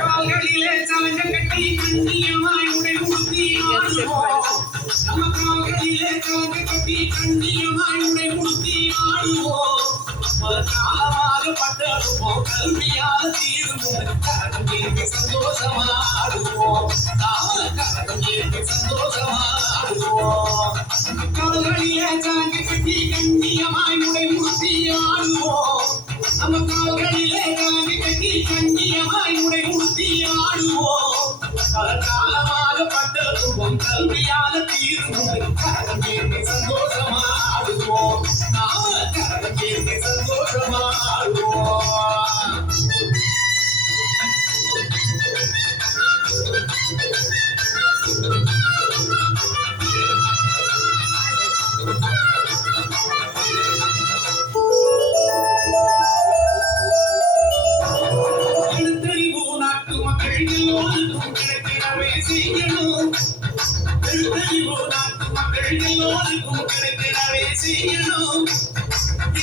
கால்களிலே சலங்க கட்டி கண்ணியமாய் உடை உடுத்தி ஆடுவோம். நம்ம கால்களிலே சலங்க கட்டி கண்ணியமாய் உடை உடுத்தி ஆடுவோம். காலமாகப்பட்டதுவோம் கல்வியால் தீருவோம். கரகம் ஏற்றி சந்தோஷமாடுவோம். கரகம் ஏற்றி சந்தோஷமாடுவோம். கால்களிலே சலங்க கட்டி கண்ணியமாய் உடை உடுத்தி ஆடுவோம். நம்ம கால்களிலே சலங்க கட்டி கண்ணியமாய் உடை உடுத்தி ஆடுவோம். காலமாகப்பட்டதுவோம் கல்வியால் தீருவோம். கரகம் ஏற்றி சந்தோஷமாடுவோம். கரகம் ஏற்றி சந்தோஷமாடுவோம். எழுத்தறிவு நாட்டு மக்கள் எல்லோருக்கும் கிடைத்திடவே செய்யணும். எழுத்தறிவு நாட்டு மக்கள் எல்லோருக்கும் கிடைத்திடவே செய்யணும்.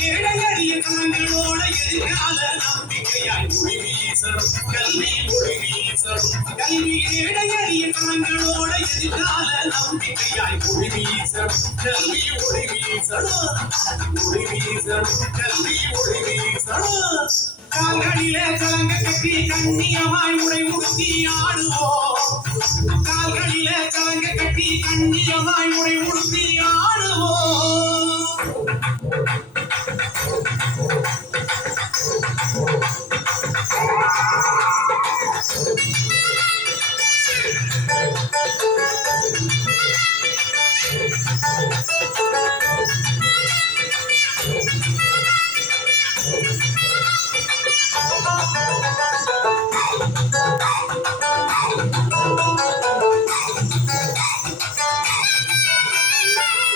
ஏழை எளிய கரங்களோட எதிர்கால நம்பிக்கையாய் மொழி வீசணும். கல்வி மொழி வீசணும். கல்வி ஏழை எளிய கரங்களோட எதிர்கால நம்பிக்கையாய் மொழி வீசணும். கல்வி மொழி வீசணும். மொழி வீசணும். கல்வி மொழி வீசணும். கால்களிலே சலங்க கட்டி கண்ணியமாய் உடை உடுத்தி ஆடுவோம். கால்களிலே சலங்க கட்டி கண்ணியமாய் உடை உடுத்தி ஆடுவோம்.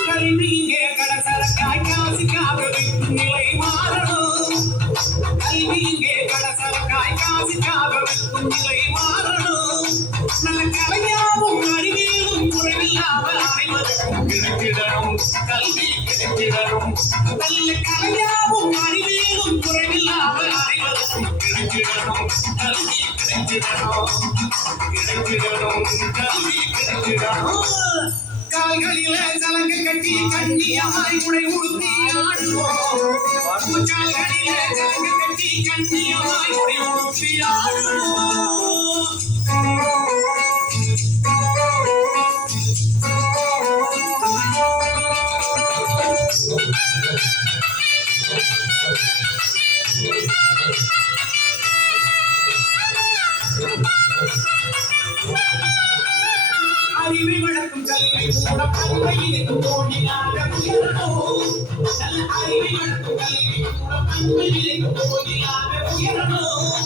கல்வி இங்கே கடசரக்காய் காசுக்காக விற்கும் நிலை மாறணும். கல்வி இங்கே கடசரக்காய் காசுக்காக விற்கும் நிலை மாறணும். நல்ல கலையாவும் அறிவியலும் குறைவில்லாம அனைவருக்கும் கிடைத்திடணும். கல்வி கிடைத்திடணும். நல்ல கலையாவும் அறிவியலும் குறைவில்லாம அனைவருக்கும் கிடைத்திடணும். கல்வி கிடைத்திடணும். கிடைத்திடணும். கல்வி கிடைத்திடணும். கால்களிலே சலங்க கட்டி கண்ணியமாய் உடை உடுத்தி ஆடுவோம். கால்களிலே சலங்க கட்டி கண்ணியமாய் உடை உடுத்தி ஆடுவோம். அறிவை வளர்க்கும் கல்வி கூட பன்மையிற்கு தோணியாக உயரணும். நல்ல அறிவை வளர்க்கும் கல்வி கூட பன்மையிற்கு தோணியாக உயரணும்.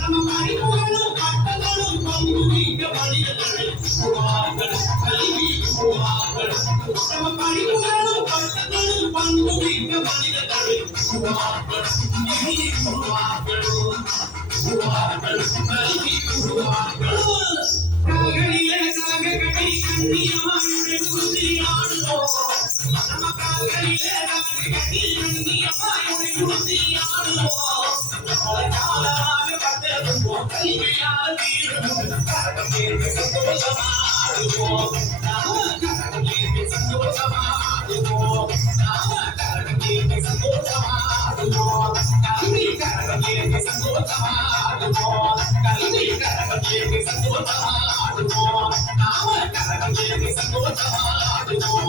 நம்ம மணிப்புகளும் பட்டங்களும் பங்குமிக்க மனிதர்களை உருவாக்கணும். கல்வி உருவாக்கணும். நம்ம மணிப்புகளும் பட்டங்களும் பங்குமிக்க மனிதர்களை உருவாக்கணும். கல்வி உருவாக்கணும். உருவாக்கணும். கல்வி உருவாக்கணும். கால்களிலே சலங்க கட்டி கண்ணியமாய் உடை உடுத்தி ஆடுவோம். நம்ம கால்களிலே சலங்க கட்டி கண்ணியமாய் உடை உடுத்தி ஆடுவோம். காலமாகப்பட்டதுவோம் கல்வியால் தீருவோம். கரகம் ஏற்றி சந்தோஷமாடுவோம். கரகம் ஏற்றி சந்தோஷமாடுவோம். கரகம் ஏற்றி சந்தோஷமாடுவோம். கல்வி கரகம் ஏற்றி சந்தோஷமாடுவோம். கல்வி கரகம் ஏற்றி சந்தோஷமாடுவோம். கரகம் ஏற்றி சந்தோஷமாடுவோம்.